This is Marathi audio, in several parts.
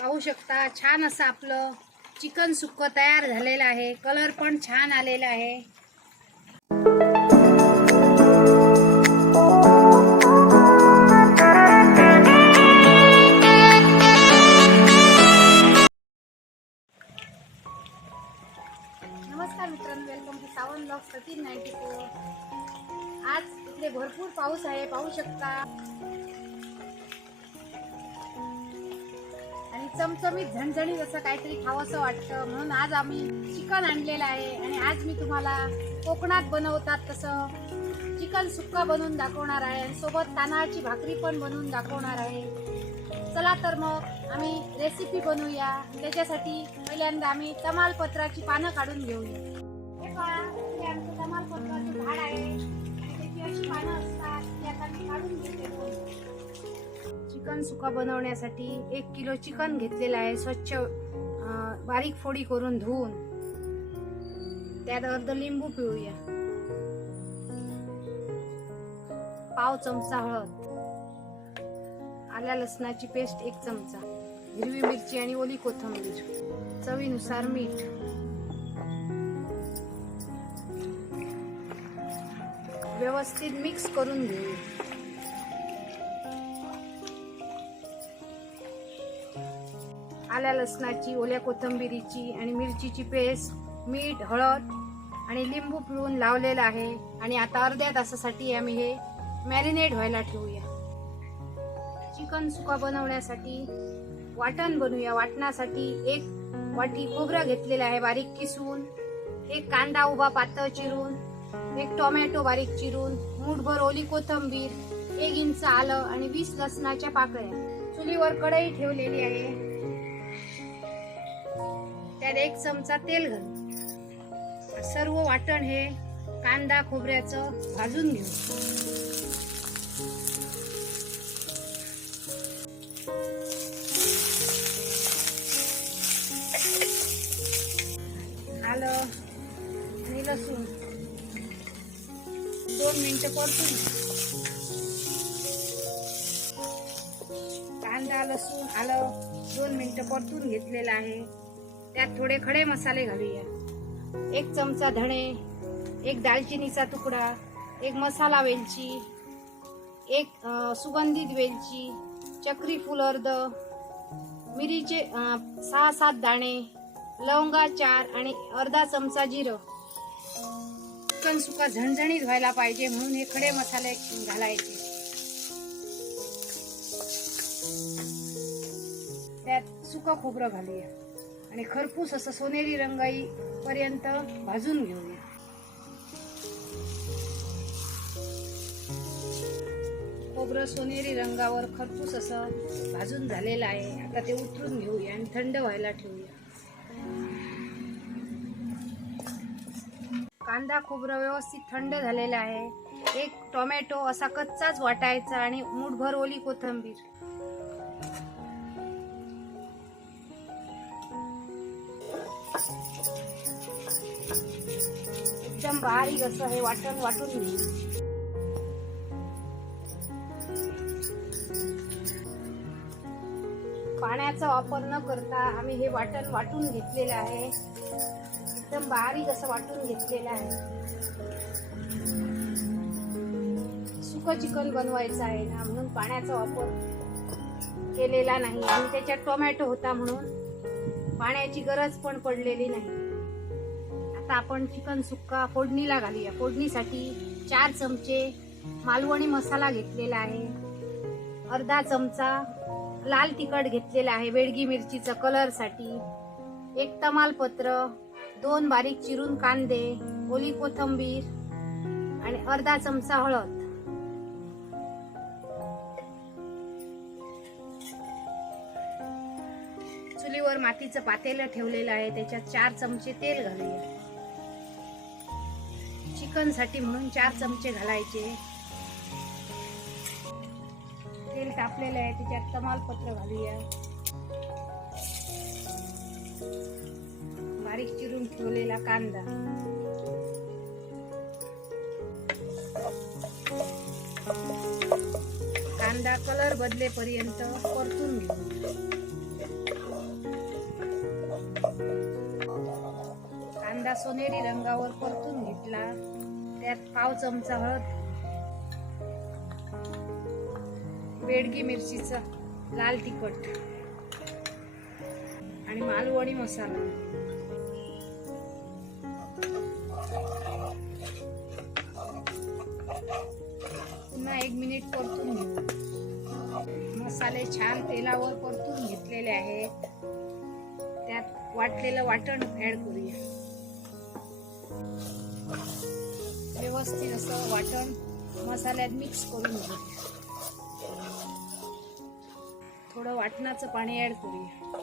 पाहू शकता छान असं आपलं चिकन सुक्क तयार झालेलं आहे. कलर पण छान आलेला आहे. नमस्कार मित्रांनो welcome to Sawan blog thirteen ninety four आज इकडे भरपूर पाऊस आहे पाहू शकता. चमचमीत झणझणीत असं काहीतरी खावंसं वाटतं. म्हणून आज आम्ही चिकन आणलेलं आहे आणि आज मी तुम्हाला कोकणात बनवतात तसं चिकन सुक्का बनवून दाखवणार आहे आणि सोबत तांदळाची भाकरी पण बनवून दाखवणार आहे. चला तर मग आम्ही रेसिपी बनवूया. त्याच्यासाठी पहिल्यांदा आम्ही तमालपत्राची पानं काढून घेऊया. हे पहा आमचं तमालपत्राचं झाड आहे. त्याची अशी पानं असतात ती आता मी काढून घेते. चिकन सुका बनवण्यासाठी एक किलो चिकन घेतलेलं आहे. स्वच्छ बारीक फोडी करून धुवून. त्यात अर्ध लिंबू पिळूया. पाव चमचा हळद. आल्या लसणाची पेस्ट एक चमचा. हिरवी मिरची आणि ओली कोथिंबीर. चवीनुसार मीठ. व्यवस्थित मिक्स करून घेऊ आल्या लसणाची ओल्या कोथिंबिरीची आणि मिरचीची पेस्ट मीठ हळद आणि लिंबू पिळून लावलेलं आहे. आणि आता अर्ध्या तासासाठी आम्ही हे मॅरिनेट व्हायला ठेवूया. चिकन सुका बनवण्यासाठी वाटण बनवूया. वाटणासाठी एक वाटी खोबरं घेतलेलं आहे बारीक किसून. एक कांदा उभा पातळ चिरून एक टोमॅटो बारीक चिरून मूठभर ओली कोथंबीर एक इंच आलं आणि वीस लसणाच्या पाकळ्या. चुलीवर कढई ठेवलेली आहे. त्यात एक चमचा तेल घाल सर्व वाटण हे कांदा खोबऱ्याचं भाजून घेऊ. आलं. आणि लसूण. दोन मिनिटं परतून कांदा लसूण आलं. दोन मिनिटं परतून घेतलेलं आहे. त्यात थोडे खडे मसाले घालूया. एक चमचा धणे एक दालचिनीचा तुकडा एक मसाला वेलची एक सुगंधित वेलची चक्री फुल अर्ध मिरीचे सहा सात दाणे लवंगा चार आणि अर्धा चमचा जिरं. चिकन सुका झणझणीत व्हायला पाहिजे म्हणून हे खडे मसाले घालायचे. त्यात सुकं खोबरं घालूया. आणि खरपूस असं सोनेरी रंगाई पर्यंत भाजून घेऊया. खोबरं सोनेरी रंगावर खरपूस असं भाजून झालेलं आहे. आता ते उतरून घेऊया आणि थंड व्हायला ठेवूया. कांदा खोबरं व्यवस्थित थंड झालेला आहे. एक टोमॅटो असा कच्चाच वाटायचा आणि मूठभर ओली कोथिंबीर. एकदम बारीक असं हे वाटण वाटून घेऊ पाण्याचा वापर न करता आम्ही हे वाटण वाटून घेतलेलं आहे. एकदम बारीक असं वाटून घेतलेलं आहे. सुक चिकन बनवायचं आहे ना म्हणून पाण्याचा वापर केलेला नाही. आणि त्याच्यात टोमॅटो होता म्हणून पाण्याची गरज पण पडलेली नाही. आता आपण चिकन सुक्का फोडणीला घालूया. फोडणीसाठी चार चमचे मालवणी मसाला घेतलेला आहे. अर्धा चमचा लाल तिखट घेतलेला आहे बेडगी मिरचीचं कलरसाठी. एक तमालपत्र दोन बारीक चिरून कांदे ओली कोथंबीर आणि अर्धा चमचा हळद. चुलीवर मातीचं पातेलं ठेवलेलं आहे. त्याच्यात चार चमचे तेल घालूया. चिकनसाठी म्हणून चार चमचे घालायचे. तेल तापलेलं आहे त्याच्यात तमालपत्र घालूया. बारीक चिरून ठेवलेला कांदा. कांदा कलर बदलेपर्यंत परतून घेऊ. सोनेरी रंगावर परतून घेतला. त्यात पाव चमचा हळद बेडगी मिरचीचं लाल तिखट आणि मालवणी मसाला. पुन्हा एक मिनिट परतून घेऊ. मसाले छान तेलावर परतून घेतलेले आहेत. त्यात वाटलेलं वाटण ऍड करूया. व्यवस्थित असं वाटण मसाल्यात मिक्स करून घेऊ थोडं वाटणाचं पाणी ऍड करूया.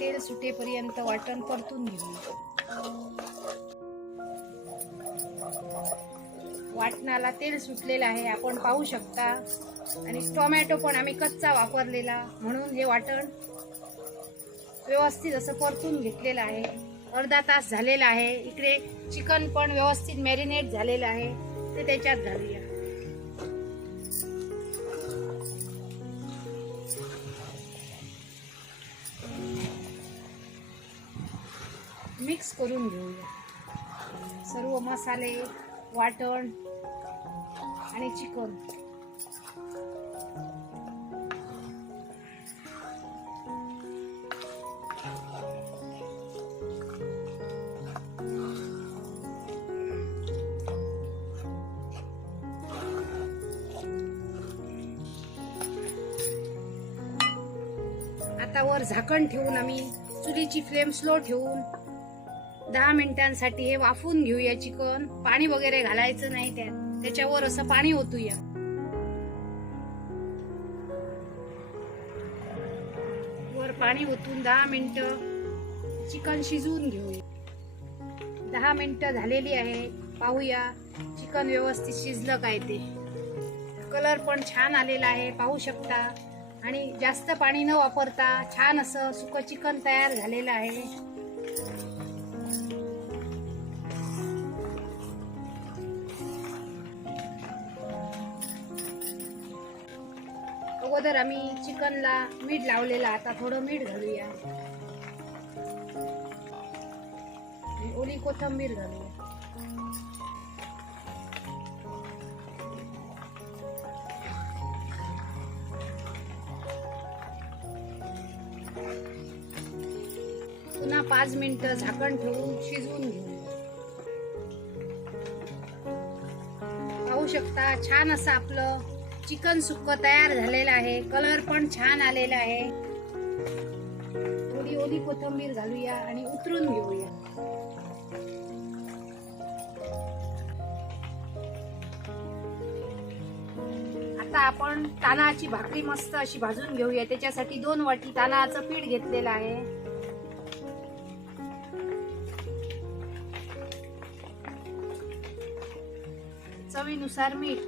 तेल सुटेपर्यंत वाटण परतून घेऊया. वाटणाला तेल सुटलेलं आहे आपण पाहू शकता. आणि टोमॅटो पण आम्ही कच्चा वापरलेला म्हणून हे वाटण व्यवस्थित असं परतून घेतलेलं आहे. अर्धा तास झालेला आहे. इकडे चिकन पण व्यवस्थित मॅरिनेट झालेलं आहे. ते त्याच्यात घालूया. मिक्स करून घेऊया. सर्व मसाले वाटण आणि चिकन. आता झाकण ठेवून आम्ही चुलीची फ्लेम स्लो ठेवून दहा मिनिटांसाठी हे वाफून घेऊया चिकन. पाणी वगैरे घालायचं नाही त्यात. त्याच्यावर असं पाणी ओतूया. वर पाणी ओतून दहा मिनिट चिकन शिजवून घेऊया. दहा मिनिटं झालेली आहे. पाहूया चिकन व्यवस्थित शिजलं काय ते. कलर पण छान आलेला आहे. पाहू शकता. आणि जास्त पाणी न वापरता छान असं सुकं चिकन तयार झालेलं आहे. अगोदर आम्ही चिकनला मीठ लावलेलं आता थोडं मीठ घालूया. ओली कोथंबीर घालूया. पाच मिनिटं झाकण ठेवून शिजवून घेऊ. पाहू शकता छान असं आपलं चिकन सुक्क तयार झालेलं आहे. कलर पण छान आलेला आहे. थोडी ओली कोथिंबीर घालूया आणि उतरून घेऊया. आता आपण तानाची भाकरी मस्त अशी भाजून घेऊया. त्याच्यासाठी दोन वाटी तानाचं पीठ घेतलेलं आहे. चवीनुसार मीठ.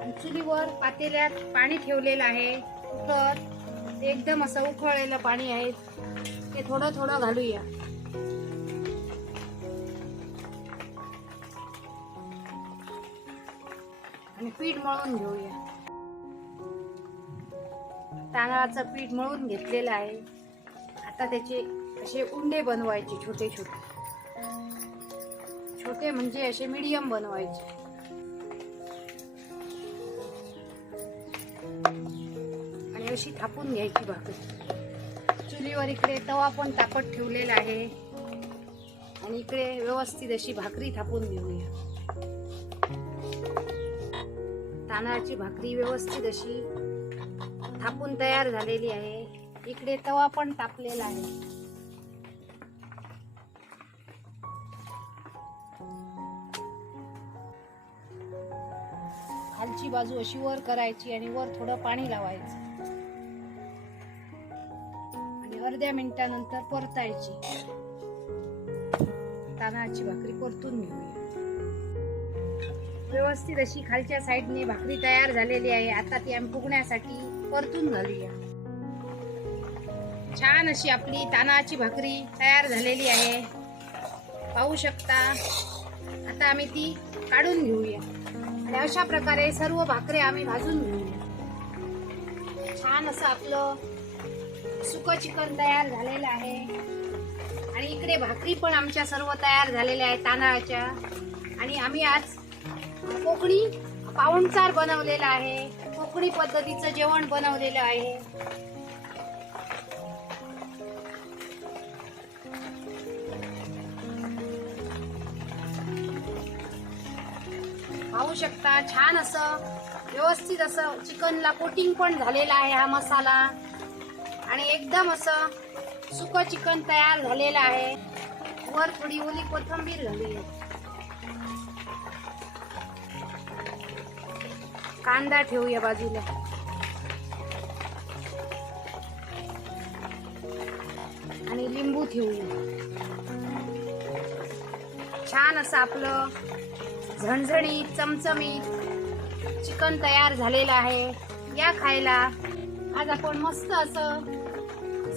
आणि चुलीवर पातेल्यात पाणी ठेवलेलं आहे. तर एकदम असं उकळलेलं पाणी आहे. ते थोडं थोडं घालूया. आणि पीठ मळून घेऊया. तांदळाचं पीठ मळून घेतलेलं आहे. आता त्याचे असे उंडे बनवायचे छोटे छोटे. छोटे म्हणजे असे मीडियम बनवायचे. आणि अशी थापून घ्यायची भाकरी. चुलीवर इकडे तवा पण तापत ठेवलेला आहे. आणि इकडे व्यवस्थित अशी भाकरी थापून घेऊया. तांदळाची भाकरी व्यवस्थित अशी थापून तयार झालेली आहे. इकडे तवा पण तापलेला आहे. बाजू अशी वर करायची आणि वर थोडं पाणी लावायचं. आणि अर्ध्या मिनिटानंतर परतायची. तांदळाची भाकरी परतून घेऊया. व्यवस्थित अशी खालच्या साईडने भाकरी तयार झालेली आहे. आता ती आम्ही फुगण्यासाठी परतून घालूया. छान अशी आपली तांदळाची भाकरी तयार झालेली आहे. पाहू शकता. आता आम्ही ती काढून घेऊया. आणि अशा प्रकारे सर्व भाकरी आम्ही भाजून घेऊया छान असं आपलं सुकं चिकन तयार झालेलं आहे. आणि इकडे भाकरी पण आमच्या सर्व तयार झालेल्या आहेत तांदळाच्या. आणि आम्ही आज कोकणी पाहुणचार बनवलेला आहे. कोकणी पद्धतीचं जेवण बनवलेलं आहे. खाऊ शकता छान असं व्यवस्थित असं चिकनला कोटिंग पण झालेला आहे हा मसाला. आणि एकदम असं सुकं चिकन तयार झालेलं आहे. वर थोडी ओली कोथिंबीर झाली आहे. कांदा ठेवूया बाजूला. आणि लिंबू ठेवूया. छान असं आपलं झणझणीत चमचमीत चिकन तयार झालेलं आहे. या खायला. आज आपण मस्त असं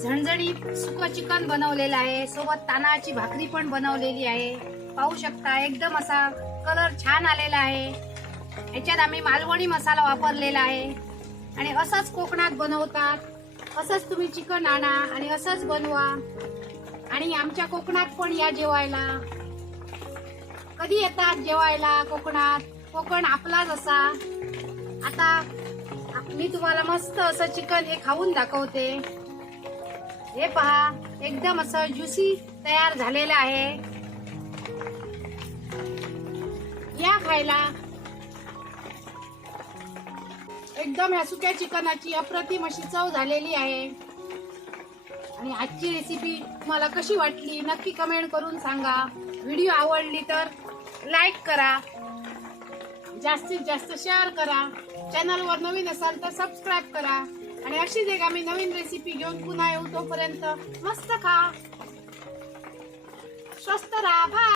झणझणीत सुकं चिकन बनवलेलं आहे. सोबत तानाची भाकरी पण बनवलेली आहे. पाहू शकता एकदम असा कलर छान आलेला आहे. याच्यात आम्ही मालवणी मसाला वापरलेला आहे. आणि असंच कोकणात बनवतात. असंच तुम्ही चिकन आणा आणि असंच बनवा. आणि आमच्या कोकणात पण या जेवायला. कधी येतात जेवायला? कोकणात? कोकण आपलाच असा. आता मी तुम्हाला मस्त असं चिकन हे खाऊन दाखवते. हे पहा एकदम असं ज्युसी तयार झालेलं आहे. या खायला. एकदम ह्या सुक्या चिकनाची अप्रतिम अशी चव झालेली आहे. आणि आजची रेसिपी तुम्हाला कशी वाटली नक्की कमेंट करून सांगा. व्हिडिओ आवडली तर लाईक करा. जास्तीत जास्त शेअर करा. चॅनलवर नवीन असाल तर सबस्क्राईब करा. आणि अशीच एक आम्ही नवीन रेसिपी घेऊन पुन्हा येऊ तोपर्यंत मस्त खा. स्वस्त राहा. भा